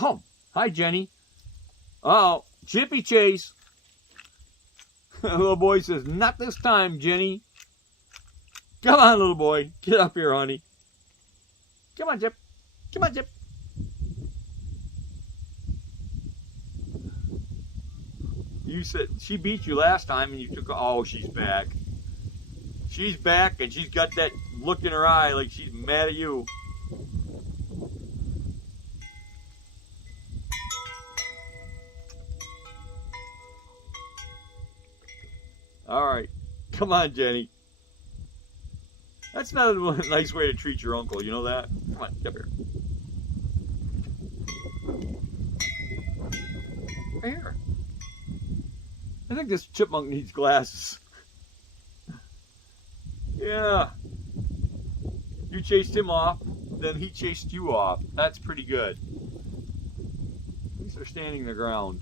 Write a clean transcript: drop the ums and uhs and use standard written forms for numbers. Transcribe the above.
Oh, hi, Jenny. Oh, Chippy chase. The little boy says, not this time, Jenny. Come on, little boy. Get up here, honey. Come on, Chip. Come on, Chip. You said she beat you last time and you took. Oh, she's back. She's back and she's got that look in her eye like she's mad at you. All right. Come on, Jenny. That's not a nice way to treat your uncle. You know that? Come on, get up here. Right here. I think this chipmunk needs glasses. Yeah. You chased him off, then he chased you off. That's pretty good. At least they're standing the ground.